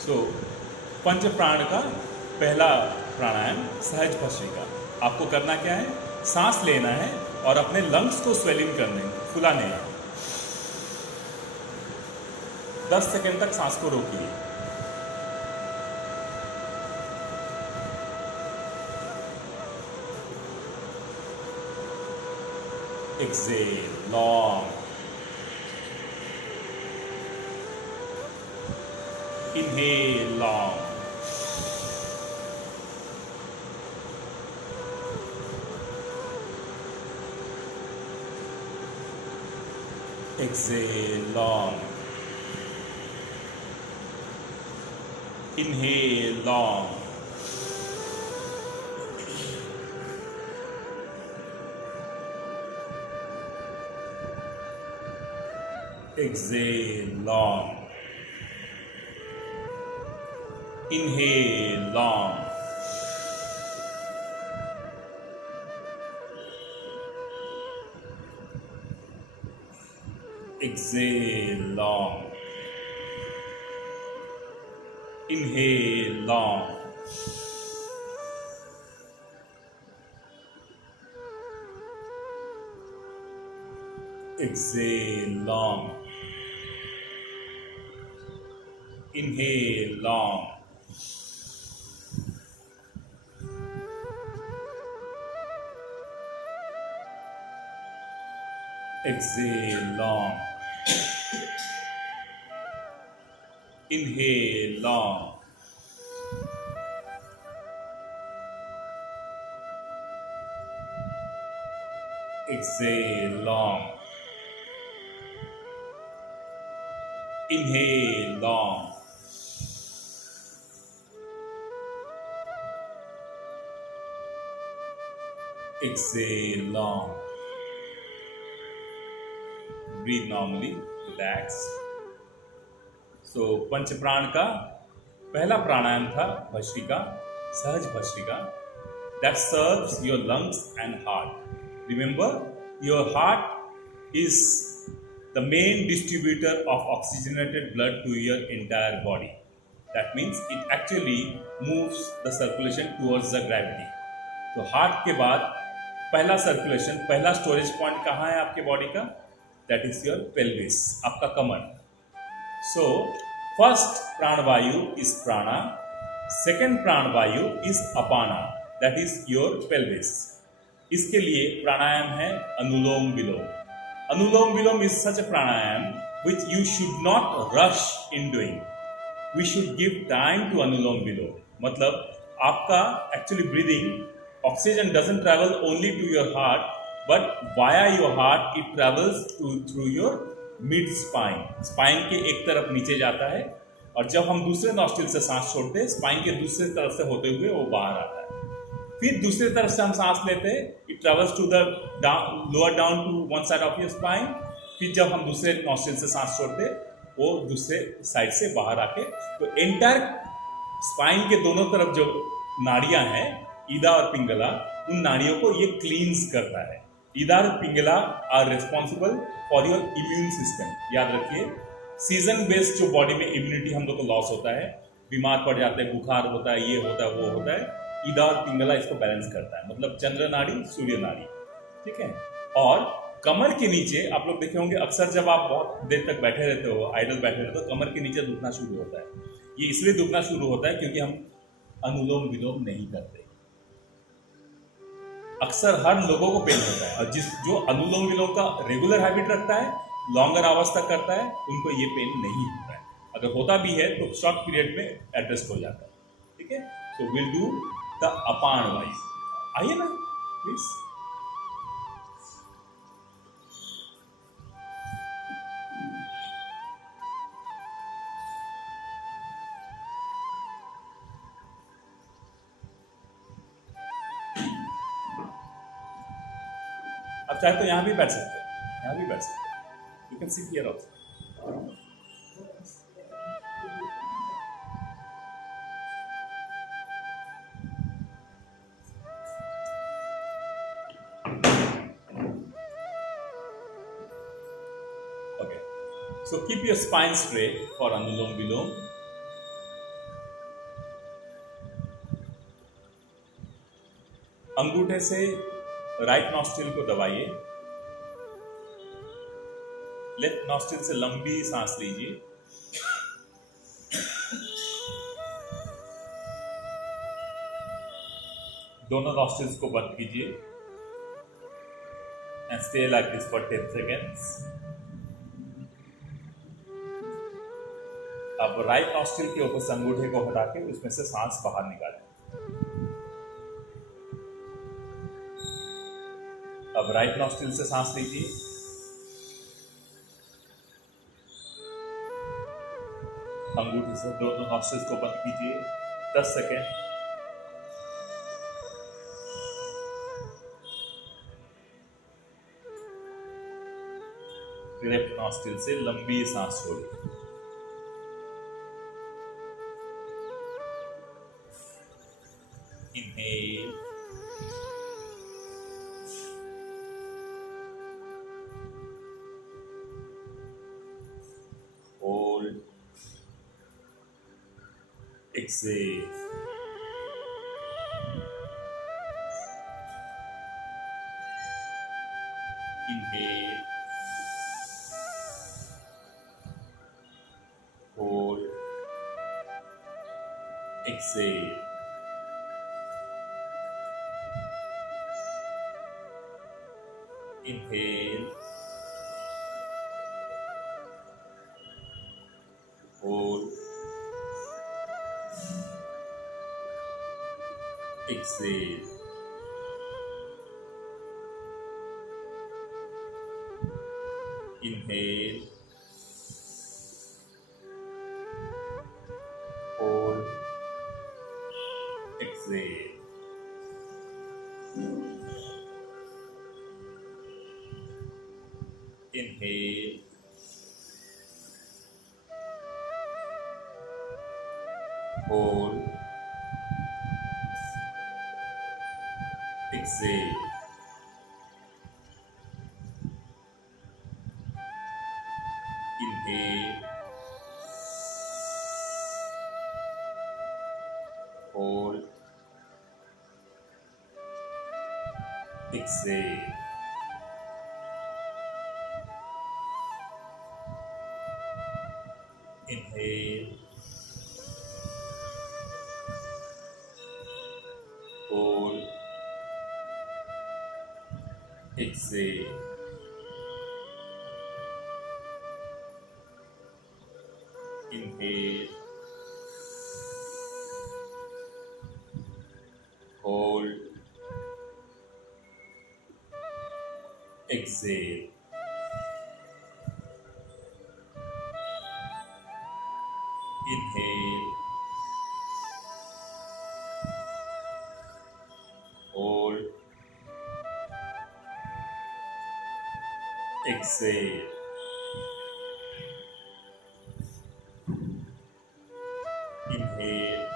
सो पंच प्राण का पहला प्राणायाम सहज भस्त्रिका। आपको करना क्या है, सांस लेना है और अपने लंग्स को स्वेलिंग करने, फुलाने हैं। 10 सेकेंड तक सांस को रोकिए। Exhale long, inhale long, exhale long, inhale long, exhale long, inhale long, exhale long, inhale long, exhale long, inhale long, exhale long, inhale long, exhale long, inhale long, exhale long. Breathe normally, relax. So पंच प्राण का पहला प्राणायाम था भस्त्रिका, सहज bhastrika. That serves your lungs and heart. Remember, your heart is the main distributor of oxygenated blood to your entire body. That means it actually moves the circulation towards the gravity. तो हार्ट के बाद पहला सर्कुलेशन, पहला स्टोरेज पॉइंट कहाँ है आपके बॉडी का? That is your pelvis, आपका कमर. So first pranavayu is prana, second pranavayu is apana, that is your pelvis. इसके लिए प्राणायाम है anulom vilom. Anulom vilom is such a pranayama which you should not rush in doing. We should give time to anulom vilom. मतलब आपका actually breathing, oxygen doesn't travel only to your heart, but via your heart it travels through your mid spine. Spine के एक तरफ नीचे जाता है और जब हम दूसरे नॉस्ट्रिल से सांस छोड़ते हैं, स्पाइन के दूसरे तरफ से होते हुए वो बाहर आता है. फिर दूसरी तरफ से हम सांस लेते हैं, it travels to the lower down to one side of your spine. फिर जब हम दूसरे नॉस्ट्रिल से सांस छोड़ते हैं, वो दूसरे साइड से बाहर आके, तो एंटायर स्पाइन के दोनों तरफ जो नाड़ियां हैं, ईदा और पिंगला, उन नाड़ियों को ये क्लींस करता है. ईदा और Pingala are responsible for your immune system. याद रखिए, सीजन बेस्ड जो बॉडी में इम्यूनिटी हम लोग को लॉस होता है, बीमार पड़ जाते हैं, बुखार होता है, ये होता है, वो होता है, ईदा और पिंगला इसको बैलेंस करता है. मतलब चंद्र नाड़ी, सूर्य नाड़ी. ठीक है. और कमर के नीचे आप लोग देखे होंगे, अक्सर जब आप बहुत देर तक बैठे रहते हो, आइडल बैठे रहते हो, तो कमर के नीचे दुखना शुरू होता है. ये इसलिए दुखना शुरू होता है क्योंकि हम अनुलोम विलोम नहीं करते. अक्सर हर लोगों को पेन होता है, और जो अनुलोम विलोम का रेगुलर हैबिट रखता है, लॉन्गर आवर्स तक करता है, उनको ये पेन नहीं होता है. अगर होता भी है तो शॉर्ट पीरियड में एडजस्ट हो जाता है. ठीक है. सो विल डू द अपान वाइज. आइए ना प्लीज. आप चाहे तो यहाँ भी बैठ सकते हैं, यहाँ भी बैठ सकते हैं. You can sit here also. Okay. So keep your spine straight for Anulom Vilom. अंगूठे से राइट नॉस्ट्रिल को दबाइए, लेफ्ट नॉस्ट्रिल से लंबी सांस लीजिए, दोनों नॉस्ट्रिल्स को बंद कीजिए and stay like this for 10 सेकेंड्स। अब राइट नॉस्ट्रिल के ऊपर से अंगूठे को हटा के उसमें से सांस बाहर निकालें। अब राइट नॉस्ट्रिल से सांस लीजिए, अंगूठे से दोनों नॉस्ट्रिल्स को बंद कीजिए 10 सेकेंड। लेफ्ट नॉस्ट्रिल से लंबी सांस छोड़िए। Inhale, hold, exhale. Inhale, hold, exhale. Inhale, hold, exhale. Inhale, hold, exhale. Inhale, hold, exhale. Inhale, hold, exhale. Inhale, hold, exhale. Inhale, hold, exhale. Inhale, hold, exhale. Inhale,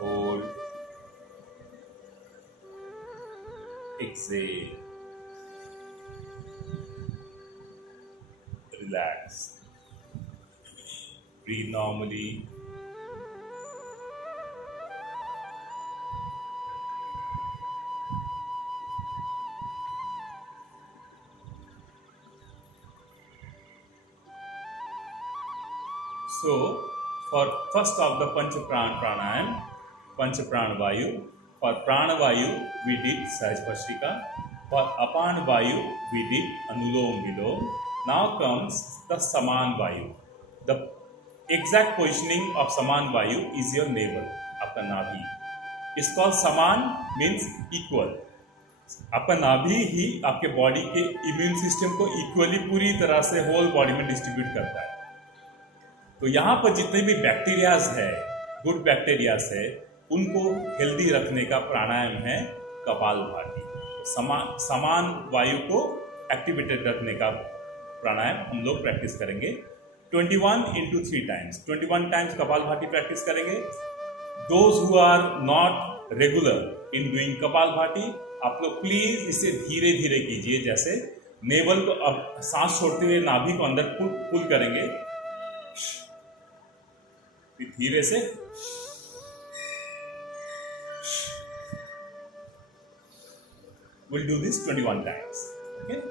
hold, exhale. Relax. Breathe normally. So, for first of the Panchapran Pranayam, Panchapran Vayu, for Prana Vayu we did Sahaj Bhastrika, for Apan Vayu we did Anulom Vilom. Now comes the Saman Vayu. The exact positioning of Saman Vayu is your navel, आपका नाभि. It's called Saman means equal. आपका नाभि ही आपके बॉडी के immune system को इक्वली पूरी तरह से होल बॉडी में डिस्ट्रीब्यूट करता है. तो यहाँ पर जितने भी बैक्टीरियाज है, गुड बैक्टीरियाज है, उनको हेल्दी रखने का प्राणायाम है कपालभाति. समान वायु को एक्टिवेटेड रखने का प्राणायाम हम लोग प्रैक्टिस करेंगे 21 into 3 times. 21 टाइम्स कपालभाति प्रैक्टिस करेंगे. Those who are not regular in doing kapalbhati, आप लोग प्लीज इसे धीरे धीरे कीजिए. जैसे नेवल को अब सांस छोड़ते हुए नाभि को अंदर पुल करेंगे, धीरे से We'll do this 21 times. Okay.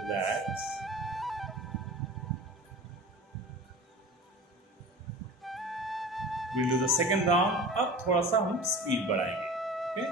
Relax. We'll do the second round. अब थोड़ा सा हम स्पीड बढ़ाएंगे. Okay.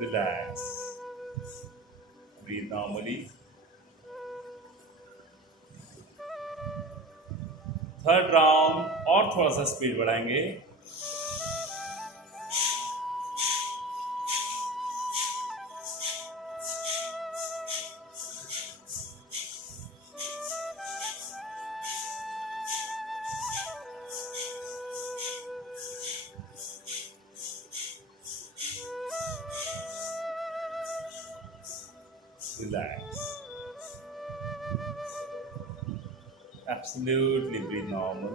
Relax. Breathe normally. Third round और थोड़ा सा स्पीड बढ़ाएंगे. Relax. Absolutely breathe normal.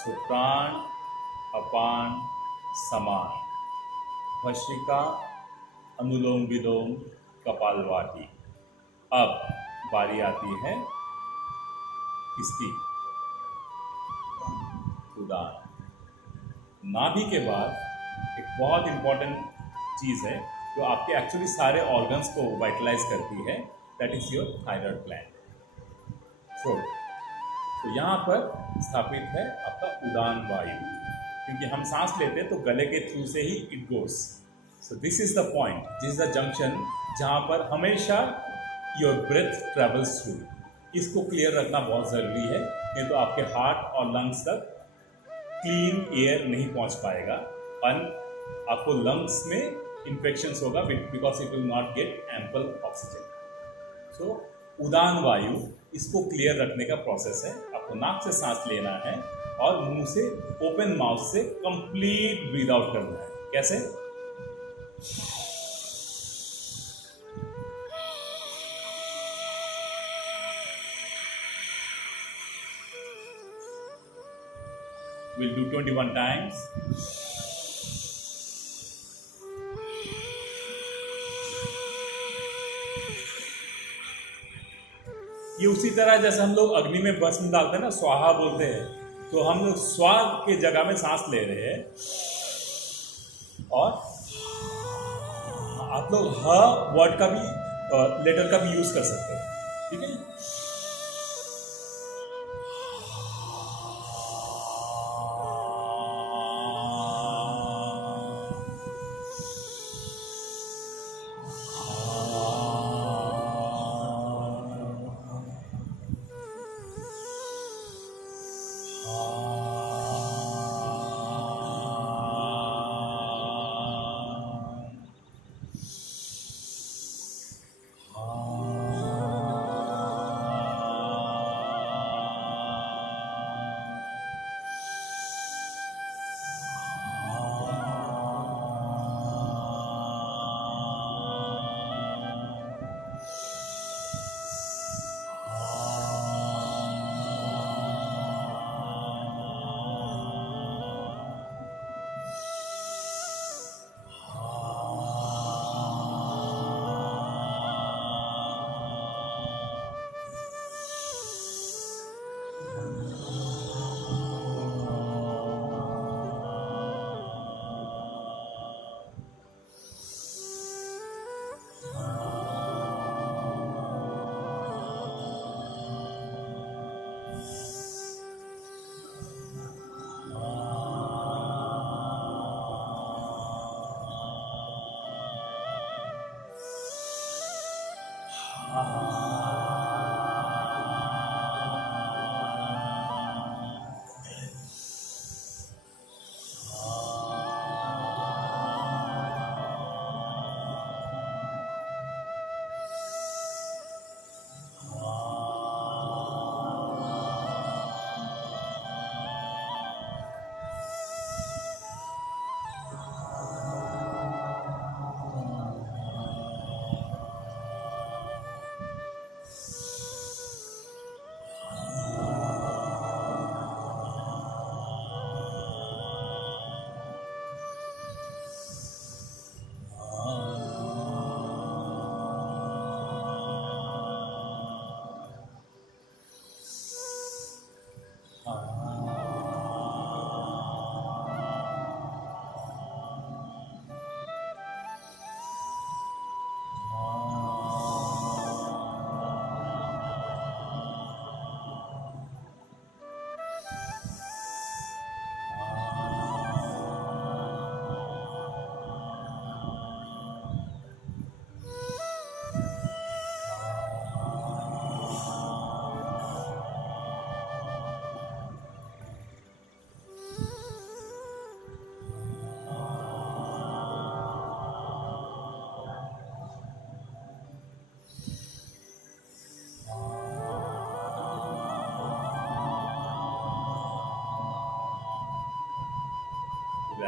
So प्राण, अपान, समान, भस्त्रिका, अनुलोम विलोम, कपालभाति. अब बारी आती है किसकी? उदान. नाभि के बाद एक बहुत इंपॉर्टेंट चीज़ है जो आपके एक्चुअली सारे ऑर्गन्स को वाइटलाइज करती है. That is your thyroid gland, throat. तो यहाँ पर स्थापित है आपका उदान वायु, क्योंकि हम सांस लेते हैं तो गले के थ्रू से ही it goes. So this is the point, this is the junction जहाँ पर हमेशा योर ब्रेथ ट्रेवल्स थ्रू. इसको क्लियर रखना बहुत ज़रूरी है, नहीं तो आपके हार्ट और लंग्स तक क्लीन एयर नहीं पहुंच पाएगा और आपको लंग्स में इन्फेक्शंस होगा because it will not get ample oxygen. So udana vayu, इसको क्लियर रखने का प्रोसेस है. आपको नाक से सांस लेना है और मुंह से, ओपन माउथ से कंप्लीट ब्रीद आउट करना है. कैसे? We'll do 21 times. ये उसी तरह जैसे हम लोग अग्नि में भस्म डालते हैं ना, स्वाहा बोलते हैं, तो हम लोग स्वा के जगह में सांस ले रहे हैं और आप लोग ह वर्ड का भी लेटर का भी यूज कर सकते हैं. ठीक है.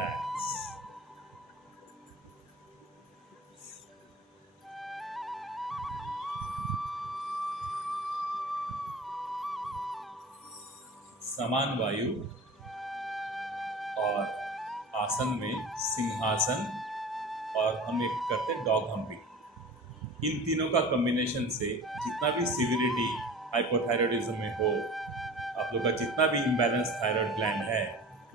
relax. समान वायु और आसन में सिंहासन, और हम एक करते हैं डॉग हम्पिंग। इन तीनों का कॉम्बिनेशन से जितना भी सिविरिटी हाइपोथायरॉयडिज्म में हो, आप लोग का जितना भी इम्बैलेंस थायराइड ग्लैंड है,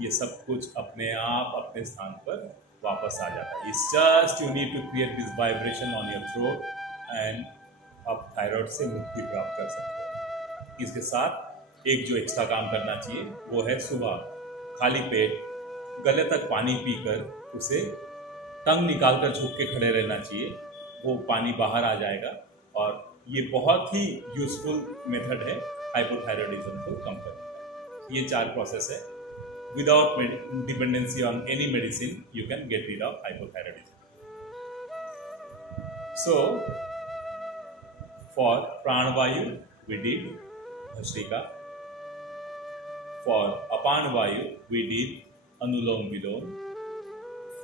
ये सब कुछ अपने आप अपने स्थान पर वापस आ जाता है। It's just you need to create this vibration on your throat and आप थायराइड से मुक्ति प्राप्त कर सकते हो। इसके साथ एक जो एक्स्ट्रा काम करना चाहिए वो है सुबह खाली पेट गले तक पानी पीकर उसे टंग निकालकर झुक के खड़े रहना चाहिए। वो पानी बाहर आ जाएगा और ये बहुत ही यूजफुल मेथड है हाइपोथायरॉयडिज्म को कम करने का। ये 4 प्रोसेस है। Without dependency on any medicine you can get rid of hypothyroidism. So for pranavayu we did bhastrika, for apan vayu we did anulom vilom,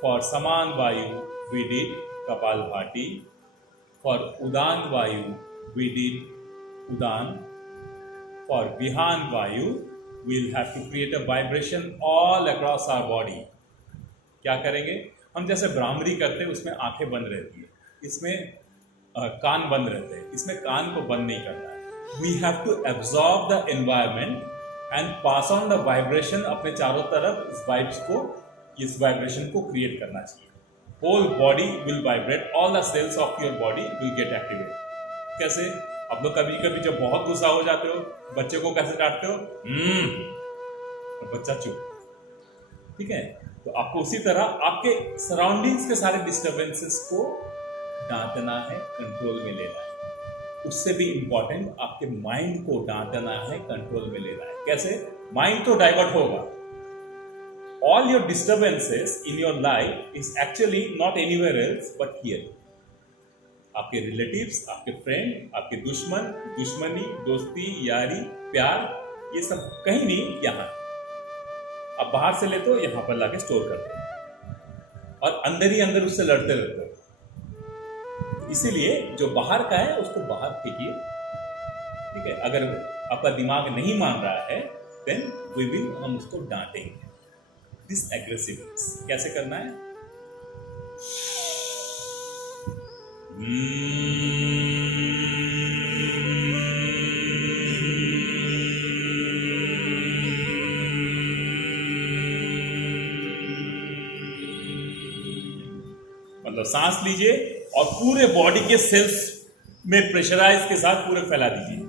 for saman vayu we did Kapalbhati, for Udan Vayu we did Udan, for Vihan Vayu we'll have to create a vibration all across our body. क्या करेंगे हम? जैसे भ्रामरी करते हैं उसमें आंखें बंद रहती है, इसमें कान बंद रहते हैं, इसमें कान को बंद नहीं करना है। We have to absorb the environment and pass on the vibration। अपने चारों तरफ इस वाइब्स को, इस वाइब्रेशन को क्रिएट करना चाहिए। Whole body will vibrate, all the cells of your body will get activated। कैसे? आप लोग कभी कभी जब बहुत गुस्सा हो जाते हो, बच्चे को कैसे डांटते हो? और बच्चा चुप। ठीक है, तो आपको उसी तरह आपके सराउंडिंग्स के सारे डिस्टर्बेंसेस को डांटना है, कंट्रोल में लेना है। उससे भी इंपॉर्टेंट आपके माइंड को डांटना है, कंट्रोल में लेना है। कैसे? माइंड तो डाइवर्ट होगा। All your disturbances in your life is actually not anywhere else but here। आपके रिलेटिव्स, आपके फ्रेंड, आपके दुश्मन, दुश्मनी, दोस्ती, यारी, प्यार, ये सब कहीं नहीं, यहाँ। आप बाहर से लेते हो, यहाँ पर लाके स्टोर करते हो और अंदर ही अंदर उससे लड़ते रहते हो। इसीलिए जो बाहर का है उसको बाहर फेंकिए। ठीक है, अगर आपका दिमाग नहीं मान रहा है देन वी विल, हम उसको डांटेंगे। दिस एग्रेसिवनेस कैसे करना है? मतलब सांस लीजिए और पूरे बॉडी के सेल्स में प्रेशराइज के साथ पूरे फैला दीजिए।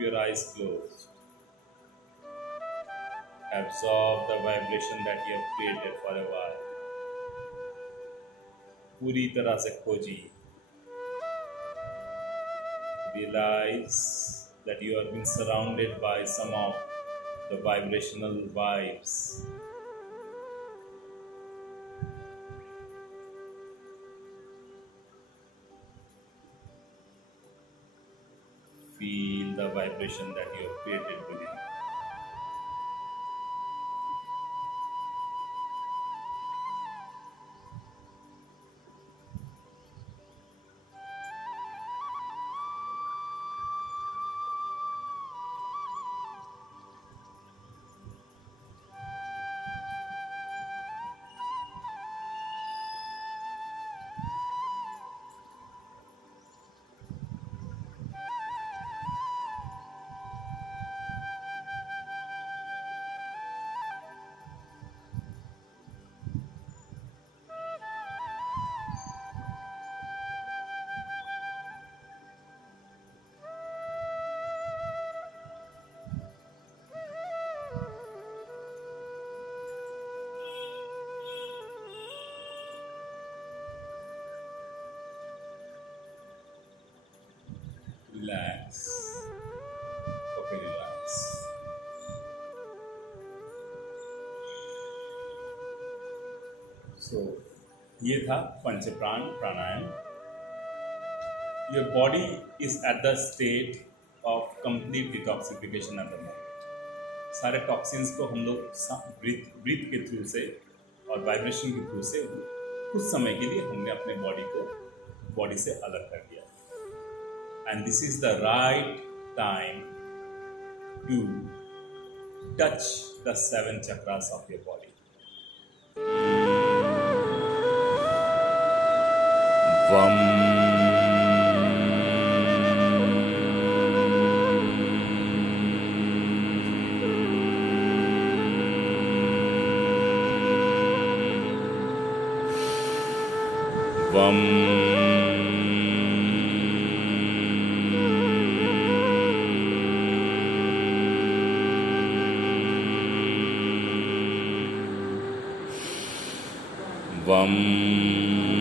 your eyes closed. Absorb the vibration that you have created for a while. पूरी तरह से खोजिए. Realize that you are being surrounded by some of the vibrational vibes. Feel the vibration that you have created within. Relax. Okay, relax. So, ये था पंचप्राण प्राणायाम. Your body is at the state of complete detoxification at the moment. सारे टॉक्सिन्स को हम लोग ब्रीथ के through से और वाइब्रेशन के थ्रू से कुछ समय के लिए हमने अपने बॉडी से अलग कर दिया. And this is the right time to touch the 7 chakras of your body. Vam. Vam. Vam.